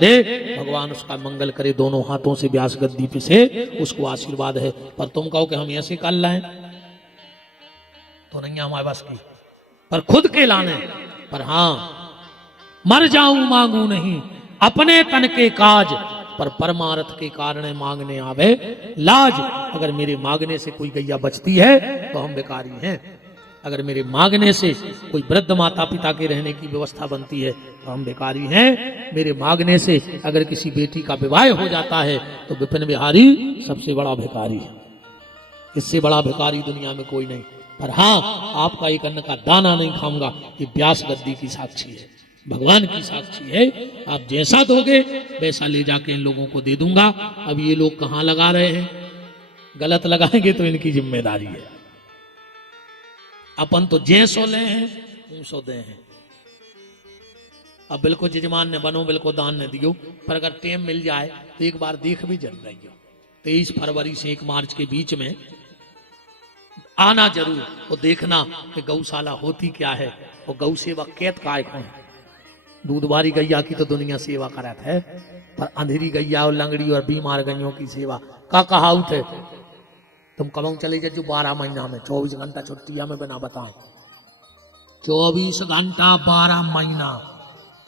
दे, भगवान उसका मंगल करे, दोनों हाथों से व्यास गद्दी पे से उसको आशीर्वाद है। पर तुम कहो कि हम ऐसे कर लाएं तो नहीं हमारे बस की, पर खुद के लाने। पर हाँ, मर जाऊं मांगू नहीं अपने तन के काज, पर परमार्थ के कारण मांगने आवे लाज। अगर मेरे मांगने से कोई गैया बचती है तो हम बेकारी हैं, अगर मेरे मांगने से कोई वृद्ध माता पिता के रहने की व्यवस्था बनती है तो हम बेकारी हैं, मेरे मांगने से अगर किसी बेटी का विवाह हो जाता है तो विपिन बिहारी सबसे बड़ा भिखारी है, इससे बड़ा भिखारी दुनिया में कोई नहीं। पर हाँ, आपका एक अन्न का दाना नहीं खाऊंगा, ये व्यास गद्दी की साक्षी है, भगवान की साक्षी है। आप जैसा दोगे वैसा ले जाके इन लोगों को दे दूंगा। अब ये लोग कहाँ लगा रहे हैं, गलत लगाएंगे तो इनकी जिम्मेदारी है। अपन तो जैसो ले हैं सो दे हैं। अब बिल्कुल जजमान ने बनो, बिल्कुल दान ने दियो, पर अगर टेम मिल जाए तो एक बार देख भी जल रही हो। 23 फरवरी से 1 मार्च के बीच में आना जरूर, वो देखना कि गौशाला होती क्या है, वो गौ सेवा कैद काय कौन। दूध वाली गैया की तो दुनिया सेवा करत है, पर अंधेरी गैया और लंगड़ी और बीमार गैयों की सेवा का कहावत है। तुम कब चले जाओ 12 महीना में 24 घंटा छुट्टी हमें बिना बताए, 24 घंटा 12 महीना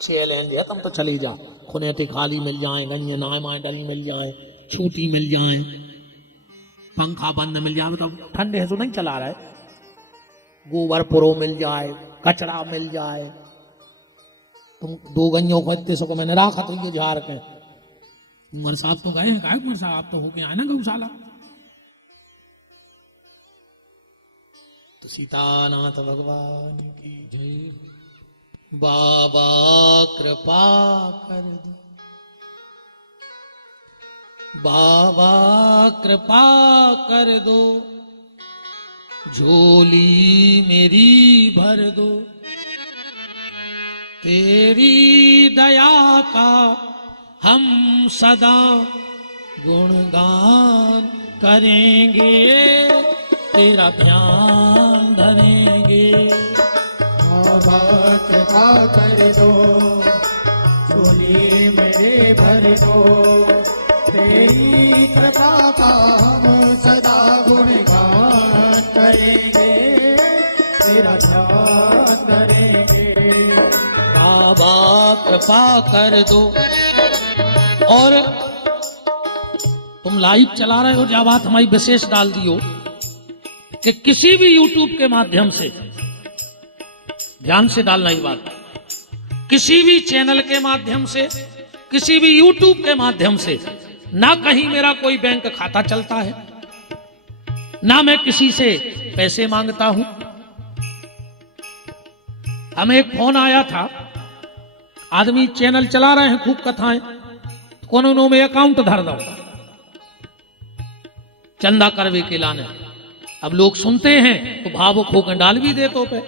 चैलेंज है। तुम तो चले जा, खुनेटे खाली मिल जाए, गन्ये नाय माए डरी मिल जाए, छूटी मिल जाए, पंखा बंद मिल जाए, तो ठंडे है तो नहीं चला रहा है, गोबर पुरो मिल जाए, कचरा मिल जाए। तुम 2 गन्यों को इतने सो मैंने रखा तो ये झाड़ के कुंवर साहब तो गए हैं, कुंवर साहब आप तो होके आए ना गौशाला। तो सीतानाथ भगवान की जय। बाबा कृपा कर दो, बाबा कृपा कर दो, झोली मेरी भर दो, तेरी दया का हम सदा गुणगान करेंगे, तेरा ध्यान धरेंगे। बाबा कृपा कर दो, झोली मेरे भर दो, तेरी कृपा का हम सदा गुणगान करेंगे, तेरा ध्यान धरेंगे। बाबा कृपा कर दो। और तुम लाइव चला रहे हो, जब बात हमारी विशेष डाल दी हो कि किसी भी YouTube के माध्यम से, ध्यान से डालना ही बात, किसी भी चैनल के माध्यम से, किसी भी YouTube के माध्यम से, ना कहीं मेरा कोई बैंक खाता चलता है, ना मैं किसी से पैसे मांगता हूं। हमें एक फोन आया था, आदमी चैनल चला रहे हैं, खूब कथाएं, कोनो में अकाउंट धर दो चंदा करवे के लाने। अब लोग सुनते हैं तो भावुक होकर डाल भी देते पे।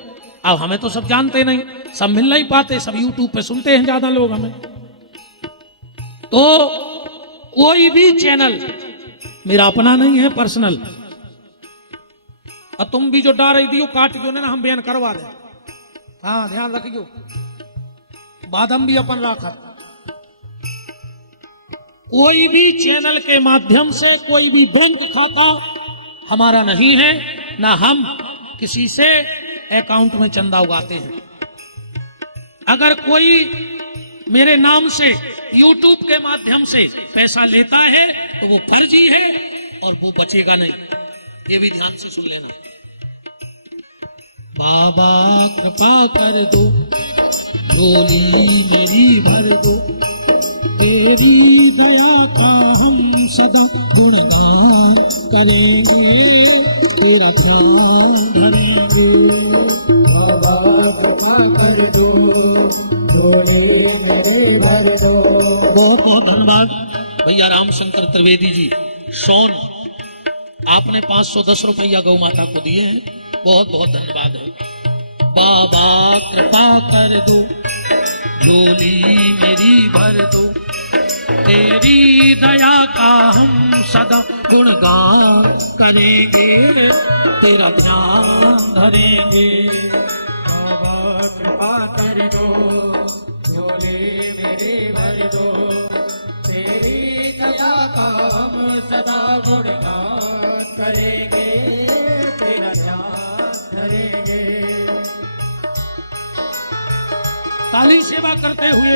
अब हमें तो सब जानते नहीं, सब मिल नहीं पाते, सब यूट्यूब पे सुनते हैं ज्यादा लोग हमें। तो कोई भी चैनल मेरा अपना नहीं है, पर्सनल। अब तुम भी जो डाल रही दियो काट दो ना, हम बैन करवा दे। हाँ ध्यान रखियो, बाद हम भी अपन रखा। कोई भी चैनल के माध्यम से कोई भी बैंक खाता हमारा नहीं है, ना हम किसी से अकाउंट में चंदा उगाते हैं। अगर कोई मेरे नाम से YouTube के माध्यम से पैसा लेता है तो वो फर्जी है और वो बचेगा नहीं, ये भी ध्यान से सुन लेना। बाबा कृपा कर दो, झोली मेरी भर दो, तेरी दया का हम सदा गुणगान करेंगे, तेरा ध्यान धरेंगे। बाबा कृपा कर दो, झोली मेरे भर दो। बहुत बहुत धन्यवाद भैया रामशंकर त्रिवेदी जी, सोन, आपने 510 रुपया गौ माता को दिए हैं, बहुत बहुत धन्यवाद है। बाबा कृपा कर दो, झोली मेरी भर दो, तेरी दया का हम सदा गुणगान करेंगे, तेरा ध्यान धरेंगे। बाबा कृपा कर दो, झोली मेरी भर दो, तेरी दया का हम सदा गुणगान करेंगे, तेरा ध्यान धरेंगे। ताली सेवा करते हुए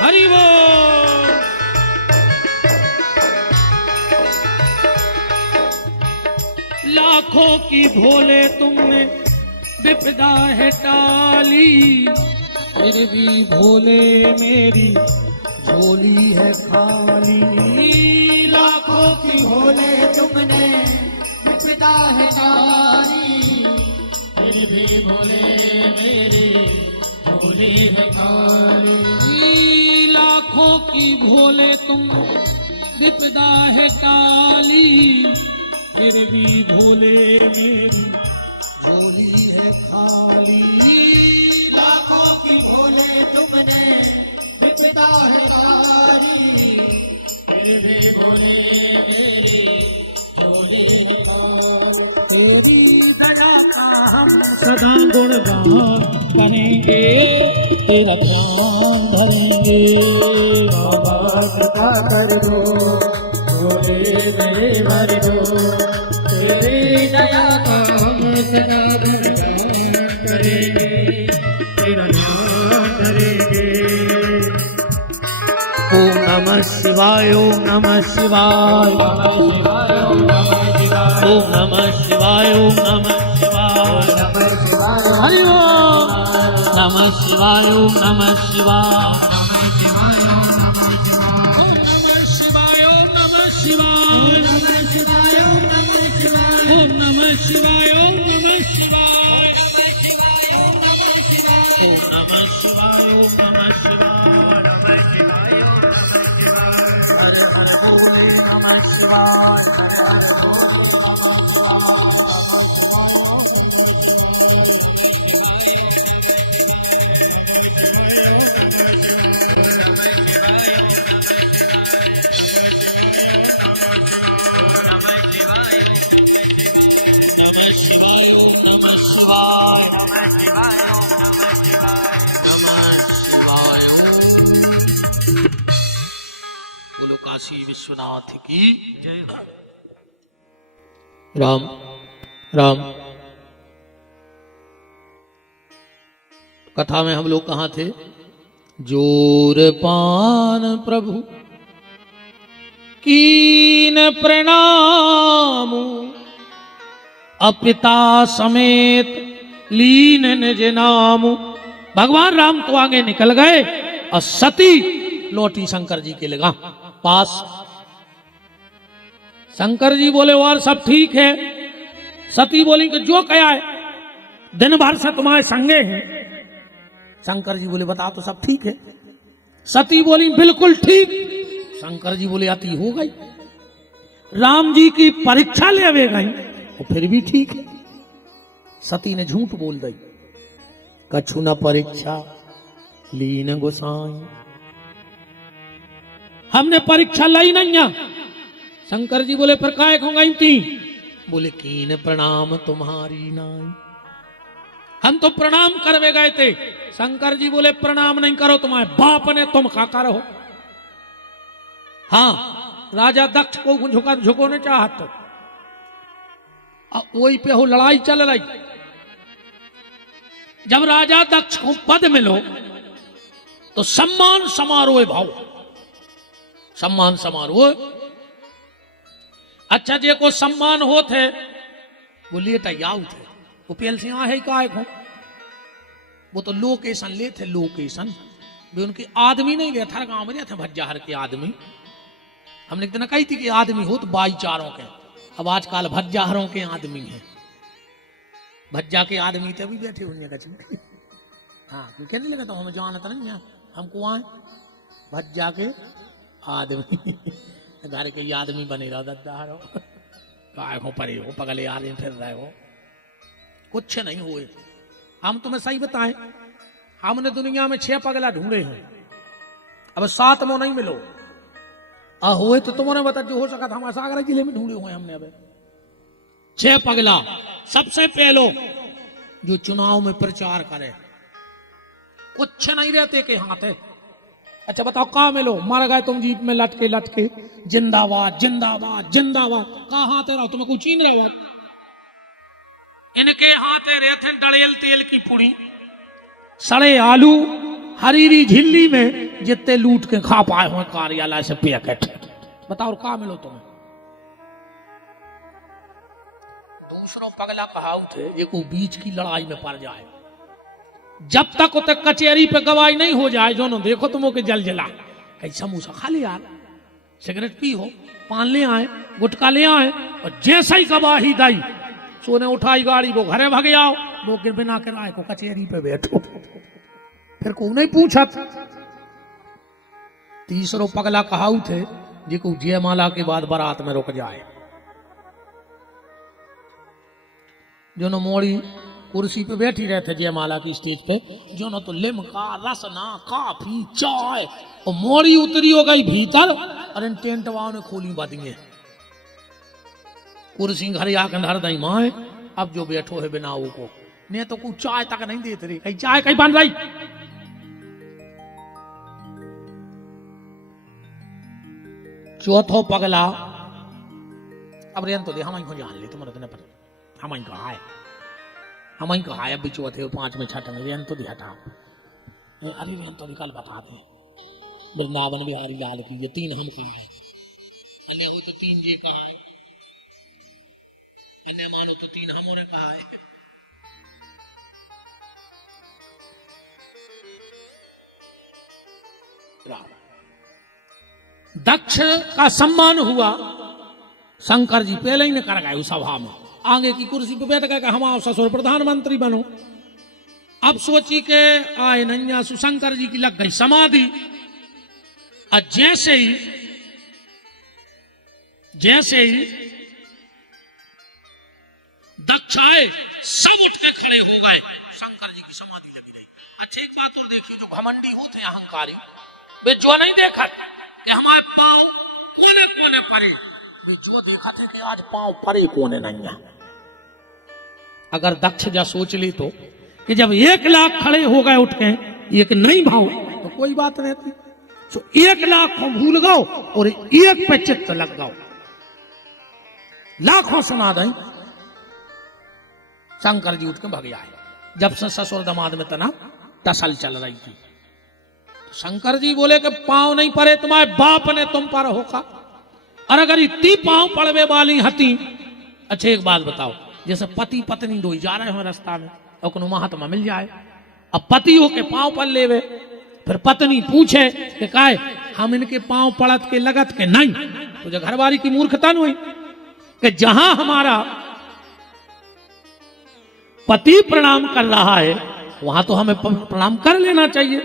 हरि बोल। लाखों की भोले तुमने विपदा है टाली, फिर भी भोले मेरी झोली है खाली। लाखों की भोले तुमने विपदा है टाली, फिर भी भोले मेरी झोली है खाली। लाखों की भोले तुम विपदा है टाली, फिर भी भोले मेरी झोली है खाली। लाखों की भोले तुमने विपदा है टाली, फिर भी भोले मेरी झोली है खाली। तेरी दया का हम सदा गुणगान करेंगे, तेरा ध्यान धरेंगे। बाबा सदा कर दो, झोली मेरी भर दो, तेरी दया का हम सदा गुणगान करेंगे, तेरा ध्यान धरेंगे। ओम नमः शिवाय, ओम नमः शिवाय, ओम नमः शिवाय, ओम नमः शिवाय। हरि ओम नमः शिवाय, ओम नमः शिवाय, ओम नमः शिवाय, ओम नमः शिवाय, ओम नमः शिवाय, ओम नमः शिवाय, ओम नमः शिवाय, ओम नमः शिवाय। हर हर बोले नमः शिवाय, हर हर नमः शिवाय, ओम नमः शिवाय, नमः शिवाय, ओम नमः शिवाय, नमः शिवाय, ओम। बोलो काशी विश्वनाथ की जय हो। राम राम। कथा में हम लोग कहाँ थे? जोर पान प्रभु कीन प्रणाम, अपिता समेत लीन निज नाम। भगवान राम तो आगे निकल गए और सती लौटी शंकर जी के लगा पास। शंकर जी बोले और सब ठीक है। सती बोली कि जो कहा है दिन भर से तुम्हारे संगे हैं। शंकर जी बोले बता तो सब ठीक है। सती बोली बिल्कुल ठीक। शंकर जी बोले अति हो गई। राम जी की परीक्षा ले वे गई तो फिर भी ठीक है। सती ने झूठ बोल दी। कछु न परीक्षा लीन गोसाई, हमने परीक्षा लाई नहीं। शंकर जी बोले पर काय को गई थी? बोले कीन प्रणाम तुम्हारी नाई, हम तो प्रणाम करवे गए थे। शंकर जी बोले प्रणाम नहीं करो, तुम्हारे बाप ने तुम खा करो। हाँ, राजा दक्ष को झुको ने चाहत, वही पे हो लड़ाई चल रही। जब राजा दक्ष को पद मिलो तो सम्मान समारोह भाव, सम्मान समारोह। अच्छा जे को सम्मान होते बोलिए तैयार थे उपेल सिंह है का है वो तो लोकेशन ले थे। लोकेशन भी उनके आदमी नहीं गए, थर गांव में थे भज्जाहर के आदमी। हमने एक दिन कही थी कि आदमी हो तो भाईचारों के, अब आजकल भज्जाहरों के आदमी हैं। भज्जा के आदमी तो अभी बैठे हुए हैं। हाँ क्यों नहीं लगा तो हमें जानता नहीं है, हमको आए भज्जा के आदमी घर के आदमी बने रहो दद्दार हो, काय हो परे हो पगले आदमी फिर रहे हो, कुछ नहीं हुए। हम तुम्हें सही बताएं, हमने दुनिया में 6 पगला ढूंढे हैं, अब 7वां नहीं मिलो। हुए तो तुम्हारे बता जो हो सका था, हम सागर जिले में ढूंढे हुए हमने। अब 6 पगला, सबसे पहलो जो चुनाव में प्रचार करे, कुछ नहीं रहते के हाथ है। अच्छा बताओ कहा मिलो, मर गए तुम जीप में लटके लटके, जिंदाबाद जिंदाबाद जिंदाबाद, कहा हाथ रहो तुम्हें कुछ छीन रहे हो। इनके हाथ रहते डड़ेल तेल की पुड़ी, सड़े आलू, हरीरी झिल्ली में जितने लूट के खा पाए हो कार्यालय से पैकेट। बताओ कहा मिलो तुम्हें। दूसरों पगला कहावत है, ये को बीच की लड़ाई में पड़ जाए, जब तक उतने कचहरी पे गवाही नहीं हो जाए, जो नो देखो तुम के जल जला, कहीं समोसा खा ले यार, सिगरेट पी हो, पान ले आए, गुटखा ले आए, और जैसा ही गवाही दी सोने उठाई गाड़ी वो घरे भागे आओ, वो के बिना किराए को कचहरी पे बैठो, फिर को नहीं पूछा। तीसरो पगला कहावत है, जिको जयमाला के बाद बारात में रुक जाए, जो न मोड़ी कुर्सी पे बैठी रहते जयमाला की स्टेज पे, जो न तो लिमका रसना काफी चाय, और मोड़ी उतरी हो गई भीतर, और इन टेंट वालों ने खोली बादियां, कुर्सी घर आकर धर दई माए, अब जो बैठो है बिना वो को ने तो कुछ चाय तक नहीं देते रही, कहीं चाय कहीं बन रही। चौथो पगला, अब रेन तो दे हम ही जान ली तुम्हारे पर, हम ही कहा है, हम ही कहा है, अभी चौथे 5 में 6 में रेन तो दिया था। अरे रेन तो निकल बता दे, वृंदावन बिहारी लाल की, ये 3 हम कहा है, अन्य हो तो 3 ये कहा है, अन्य मानो तो 3 हमों ने कहा है। दक्ष का सम्मान हुआ, शंकर जी पहले ही ने कर गए उस सभा में, आगे की कुर्सी पे बैठ गए, हम आओ ससुर प्रधानमंत्री बनो। अब सोची के आए नैया शंकर जी की लग गई समाधि, और जैसे ही दक्ष आए सब उठ के खड़े हो गए, शंकर जी की समाधि लगी रही। अच्छा एक बात और देखिए, जो घमंडी होते हैं अहंकारी, वे जो नहीं देखा कि हमारे पांव कोने कोने पड़े, वे जो देखा थे कि आज पांव पड़े कोने नहीं है। अगर दक्ष जा सोच ली तो कि जब 1 लाख खड़े हो गए उठ के, एक नहीं भाव तो कोई बात नहीं थी, तो 1 लाख को भूल गओ और 1 पे चित्त लग गओ, लाखों सुना दें। शंकर जी उठ के भाग आए, जब से ससुर दमाद में तना टसल चल रही थी। तो शंकर जी बोले कि पांव नहीं पड़े तुम्हारे बाप ने तुम पर होगा, और अगर इतनी पांव पड़वे वाली हती। अच्छा एक बात बताओ, जैसे पति पत्नी दो जा रहे हो रास्ता में, और कोनो महात्मा मिल जाए, अब पति हो के पांव पड़ लेवे, फिर पत्नी पूछे कि काहे हम इनके पांव पड़त के लगत के नहीं, तो जो घरवाली की मूर्खता नहीं कि जहां हमारा पति प्रणाम कर रहा है वहां तो हमें प्रणाम कर लेना चाहिए,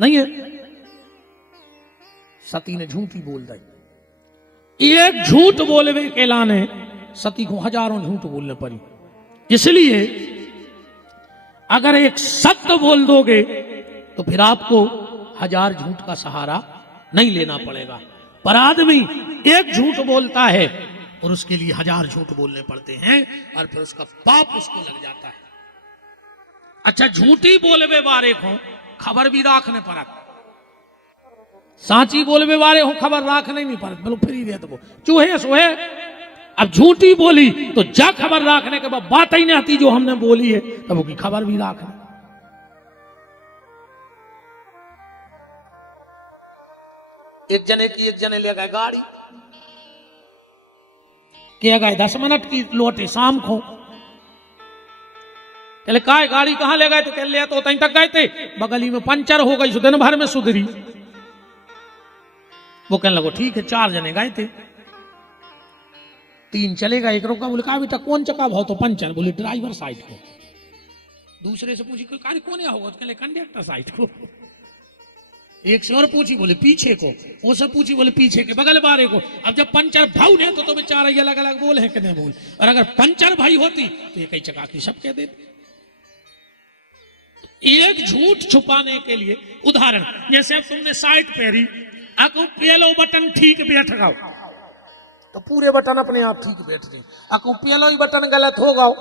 नहीं है। सती ने झूठी बोल दी, एक झूठ बोलवे के लाने सती को हजारों झूठ बोलने पड़ी। इसलिए अगर एक सत्य बोल दोगे तो फिर आपको 1000 झूठ का सहारा नहीं लेना पड़ेगा, पर आदमी एक झूठ बोलता है और उसके लिए 1000 झूठ बोलने पड़ते हैं, और फिर उसका पाप उसको लग जाता है। अच्छा झूठी बोलवे वारे को खबर भी राखने पड़ा, साची बोलवे वाले हो खबर राखने नहीं पड़ती, बोलो फ्री रहे तो चूहे सोहे। अब झूठी बोली तो जा खबर राखने के बाद बात ही नहीं आती जो हमने बोली है, तब उसकी खबर भी राखना। एक जने ले गए गाड़ी, क्या गए 10 मिनट की लौटे शाम को, चले काय गाड़ी कहां ले गए थे, कह लिया तो तहीं तक गए थे, बगली में पंचर हो गई, दिन भर में सुधरी। वो कहने लगो ठीक है, 4 जने गए थे, 3 चलेगा, 1 रुका। बोले कहा बेटा कौन चका भाव? तो पंचर। बोले ड्राइवर साइड को। दूसरे से पूछी कार कौन होगा? तो कहले कंडक्टर साइड को। एक से और पूछी, बोले पीछे को। वो सब पूछी, बोले पीछे के बगल बारे को। अब जब पंचर भाव ने तो बेचारा ये अलग अलग बोल है कि नहीं बोल। और अगर पंचर भाई होती तो ये कई चका की सब कह देते। एक झूठ छुपाने के लिए, उदाहरण जैसे अब तुमने साइड पहरी, अको पेलो बटन ठीक बैठ गओ तो पूरे बटन अपने आप ठीक बैठ गए। अको पेलो ही बटन गलत हो गओ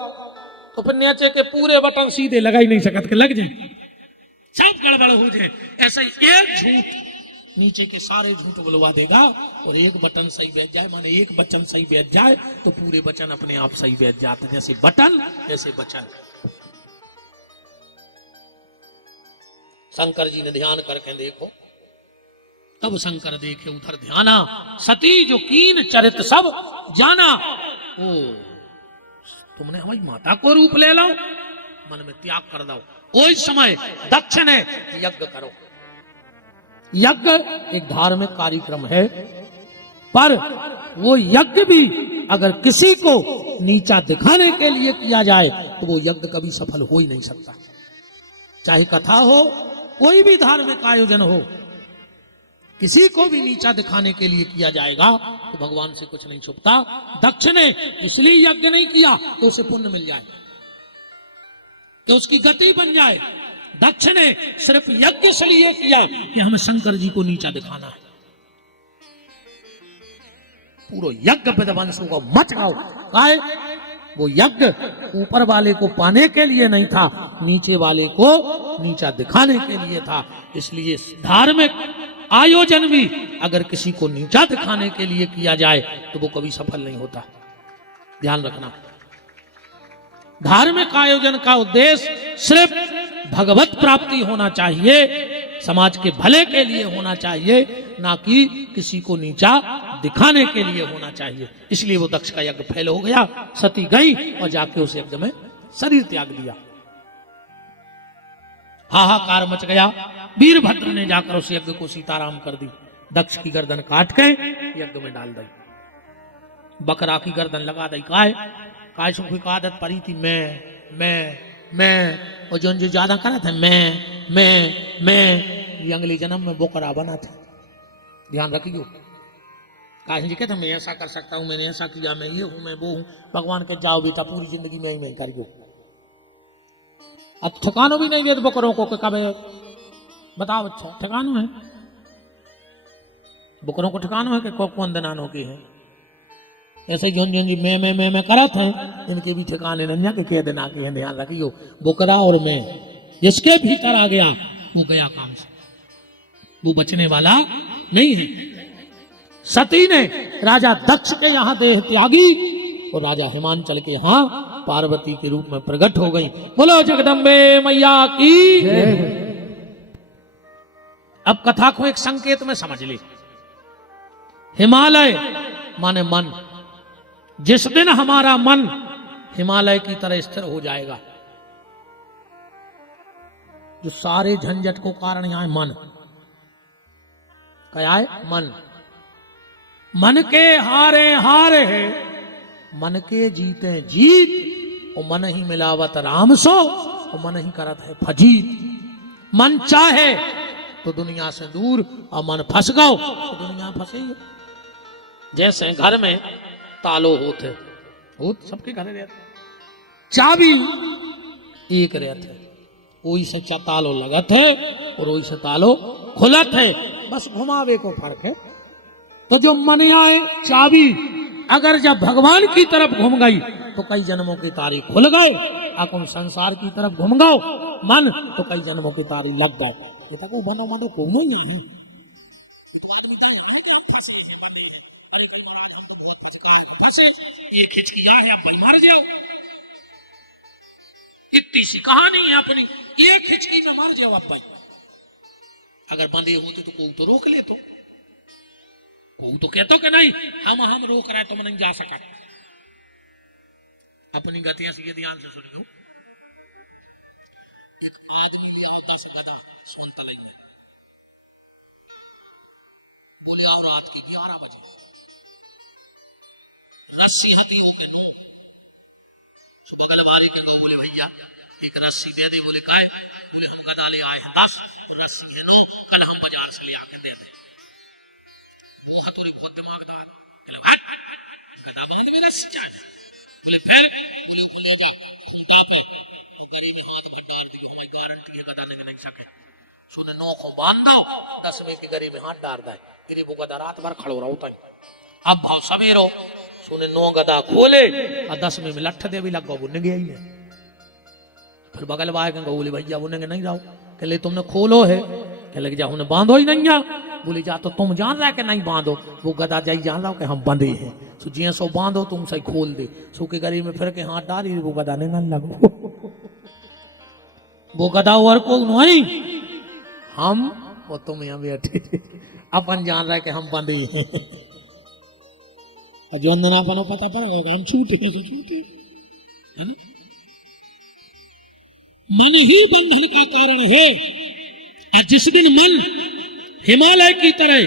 तो फिर नीचे के पूरे बटन सीधे लगा ही नहीं सकत के लग जाए, सब गड़बड़ हो जाए। ऐसा ही एक झूठ नीचे के सारे झूठ बुलवा देगा। और एक बटन सही बैठ जाए, माने एक बटन सही बैठ जाए तो पूरे बटन अपने आप सही बैठ जाते। जैसे बटन जैसे बचन। शंकर जी ने ध्यान करके देखो, तब शंकर देखे उधर ध्याना, सती जो कीन चरित सब जाना। ओ तुमने हमारी माता को रूप ले लो, मन में त्याग कर दो। कोई समय दक्ष ने यज्ञ करो। यज्ञ एक धार्मिक कार्यक्रम है, पर वो यज्ञ भी अगर किसी को नीचा दिखाने के लिए किया जाए तो वो यज्ञ कभी सफल हो ही नहीं सकता। चाहे कथा हो, कोई भी धार्मिक आयोजन हो, किसी को भी नीचा दिखाने के लिए किया जाएगा तो भगवान से कुछ नहीं छुपता। दक्ष ने इसलिए यज्ञ नहीं किया तो उसे पुण्य मिल जाए, कि उसकी गति बन जाए। दक्ष ने सिर्फ यज्ञ इसलिए किया कि हमें शंकर जी को नीचा दिखाना है। पूरा यज्ञ विध्वंसों को मच गाओ। काय वो यज्ञ ऊपर वाले को पाने के लिए नहीं था, नीचे वाले को नीचा दिखाने के लिए था। इसलिए धार्मिक आयोजन भी अगर किसी को नीचा दिखाने के लिए किया जाए तो वो कभी सफल नहीं होता। ध्यान रखना, धार्मिक आयोजन का उद्देश्य सिर्फ भगवत प्राप्ति होना चाहिए, समाज के भले के लिए होना चाहिए, ना कि किसी को नीचा दिखाने के लिए होना चाहिए। इसलिए वो दक्ष का यज्ञ फेल हो गया। सती गई और जाके उस यज्ञ में शरीर त्याग दिया। हाहाकार मच गया। वीरभद्र ने जाकर उस यज्ञ को सीताराम कर दी। दक्ष की गर्दन काट के यज्ञ में डाल दी, बकरा की गर्दन लगा दी। काय सुख की आदत पड़ी थी मैं और जो ज्यादा करा था मैं ये अगले जन्म में बोकरा बना था। ध्यान रखियो। काशी जी कहते मैं ऐसा कर सकता हूं, मैंने ऐसा किया, मैं ये हूं, मैं वो हूं। भगवान के जाओ बेटा पूरी जिंदगी में ही मैं करियो। अब ठिकानो भी नहीं दे बकरों को, कब बताओ। अच्छा ठिकानो है बकरों को, ठिकानो है कि कौन दनानों के है। ऐसे जोन जी मैं करत है, इनके भी ठिकाने नन्या के कह देना के हैं। ध्यान रखियो, बोकरा और मैं जिसके भीतर आ गया वो गया काम से, वो बचने वाला नहीं है। सती ने राजा दक्ष के यहाँ देह त्यागी और राजा हिमांचल के यहाँ पार्वती के रूप में प्रकट हो गई। बोलो जगदम्बे मैया की। अब कथा को एक संकेत में समझ ले। हिमालय माने मन। जिस दिन हमारा मन हिमालय की तरह स्थिर हो जाएगा, जो सारे झंझट को कारण यहां मन क्या है? मन के हारे हार है, मन के जीते जीत। और मन ही मिलावत राम सो, और मन ही करत है फजीत। मन चाहे तो दुनिया से दूर, और मन फंस गओ तो दुनिया फंसे। जैसे घर में तालो होते, सबके घर रहते, चाबी एक रहते, वही से तालो लगत है और वही से तालो खुलत है, बस घुमावे को फर्क है। तो जो मन आए चाबी अगर जब भगवान की तरफ घूम गई तो कई जन्मों की तारी खुल गए। अकुम संसार की तरफ घूम गओ मन तो कई जन्मों की तारी लग गए। ये तो बनो मानो को नहीं है। फंसे ये खिचकिया है, आप मार जाओ। इतनी सी कहानी है अपनी, एक खिचकी में मार जाओ आप भाई। अगर बंधे होते तो कोई तो रोक ले, तो कोई तो कहते कि नहीं हम रोक रहे तो मैं नहीं जा सका। अपनी गतियां से ध्यान से सुनियो। एक आदमी ले आता से गधा सुनता नहीं, बोले आओ रात के 11 बजे रस्सी हती होके नो बगल वाले के कहो बोले भैया एक रस्सी दे दे। बोले काय? बोले हम गदा ले आए हैं 10 रस्सी है नो, कल हम बाजार से ले आके दे दे। वो हथौड़ी खुद दिमागदार बोले हट गदा बांध में रस्सी चाहिए। बोले फिर बोले ले जा के गरीब हाथ के काट दियो, हमें गारंटी है गदा नहीं सके। सुने नो को बांध दो 10 में के गरीब हाथ डाल दे, गरीब को गदा रात भर खड़ो रहो तई। अब भाव सवेरो सुने नो गदा खोले और 10 में लठ दे भी लगो बुन गया ही है। फिर बगल वाले के बोले भैया बुन नहीं जाओ। कहले तुमने खोलो है? कहले जा उन्हें बांधो ही नहीं जा। बोले जा तो तुम जान रहा कि नहीं बांधो? वो गदा जाई जान लो कि हम बंधे हैं। सो जिया सो बांधो तुम सही खोल दे। सो के गरीब में फिर के हाथ डाली वो गदा नहीं लगो। वो गदा और को नहीं हम वो तुम यहाँ बैठे अपन जान रहा है कि हम बंधे हैं। जो अंदना बनो पता पड़ेगा हम छूटे कैसे छूटे। मन ही बंधन का कारण है। और जिस दिन मन हिमालय की तरह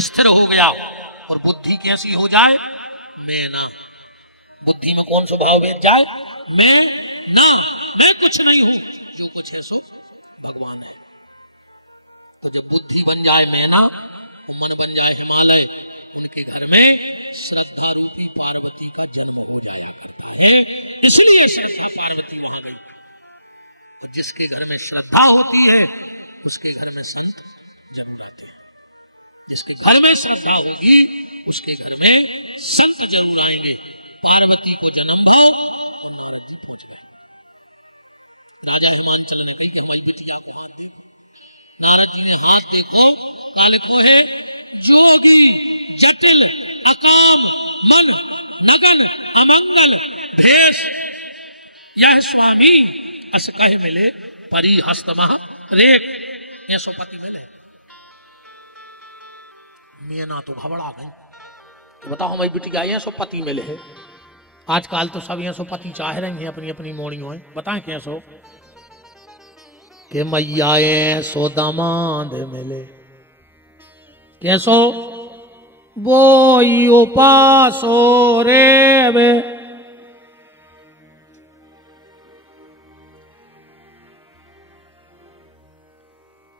स्थिर हो गया और बुद्धि कैसी हो जाए? मैं ना। बुद्धि में कौन स्वभाव भेद जाए? मैं ना, मैं कुछ नहीं हूं, जो कुछ है सो भगवान है। तो जब बुद्धि बन जाए मैं ना, मन बन जाए हिमालय, उनके घर में श्रद्धा रूपी पार्वती का जन्म हो जाया करता है। इसलिए श्रद्धा पार्वती वहां गई। तो जिसके घर में श्रद्धा होती है उसके घर में संत जन्म रहते हैं। जिसके घर में श्रद्धा होगी उसके घर में संत जन्म जाएंगे। पार्वती को जन्म भाव राजा हिमांचल ने कहते भाई बिटिया को हाथ दे। नारद जी ने हाथ देखो लिखो है जोगी जटिल अकाम मन निगन अमंगल भेष यह स्वामी अस कहे मिले परी हस्त मह रेख। ये सोपति मिले मीना तो घबरा गई। तो बताओ हमारी बिटिया ये सोपति मिले है। आजकल तो सब ये सोपति चाह रही हैं अपनी अपनी मोड़ियों। बताएं क्या सो के मैया सो दामाद मिले कैसो वो उपासो रे वे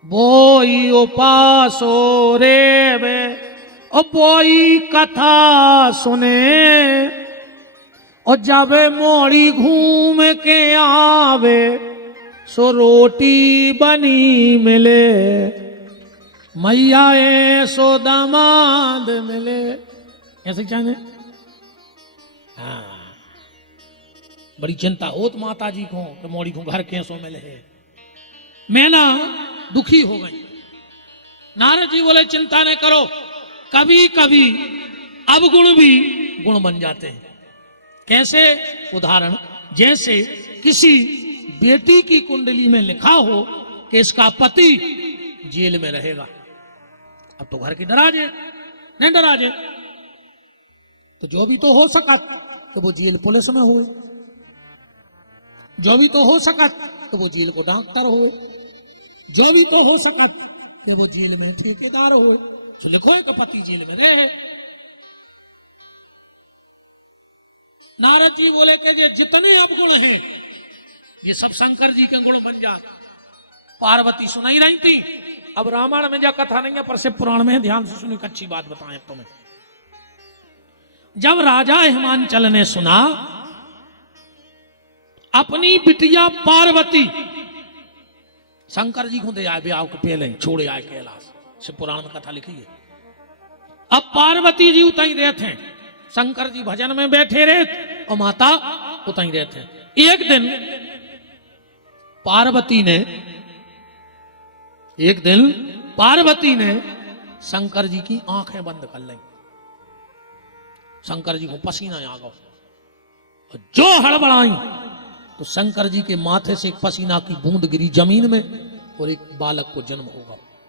बोई उपासो रे वे और बोई कथा सुने और जब मोड़ी घूम के आवे सो रोटी बनी मिले। मैया सो दामाद मिले ऐसे चाहिए। हाँ बड़ी चिंता होत माता जी को कि मोड़ी को घर कैसो मिले है। मैं ना दुखी हो गई। नारद जी बोले चिंता न करो, कभी कभी अवगुण भी गुण बन जाते हैं। कैसे? उदाहरण जैसे किसी बेटी की कुंडली में लिखा हो कि इसका पति जेल में रहेगा। अब तो घर की दराज है, नहीं दराज है तो जो भी तो हो सका तो वो जेल पुलिस में हुए, जो भी तो हो सका तो वो जेल को डॉक्टर हुए, जो भी तो हो सका कि वो जेल में ठेकेदार हुए। तो लिखो तो पति जेल में रहे। नारद जी बोले कि ये जितने अवगुण हैं ये सब शंकर जी के गुण बन जा। पार्वती सुनाई रही थी। अब रामायण में जा कथा नहीं है पर शिव पुराण में ध्यान से सुनी, अच्छी बात बताएं तुम्हें। जब राजा हिमांचल ने सुना अपनी बिटिया पार्वती शंकर जी को दे आए ब्याह के पहले छोड़े आए कैलाश, शिव पुराण में कथा लिखी है। अब पार्वती जी उतई रहते हैं, शंकर जी भजन में बैठे रहे और माता उतई रहते हैं। एक दिन पार्वती ने शंकर जी की आंखें बंद कर ली। शंकर जी को पसीना आ गया और जो हड़बड़ाई तो शंकर जी के माथे से एक पसीना की बूंद गिरी जमीन में और एक बालक को जन्म होगा।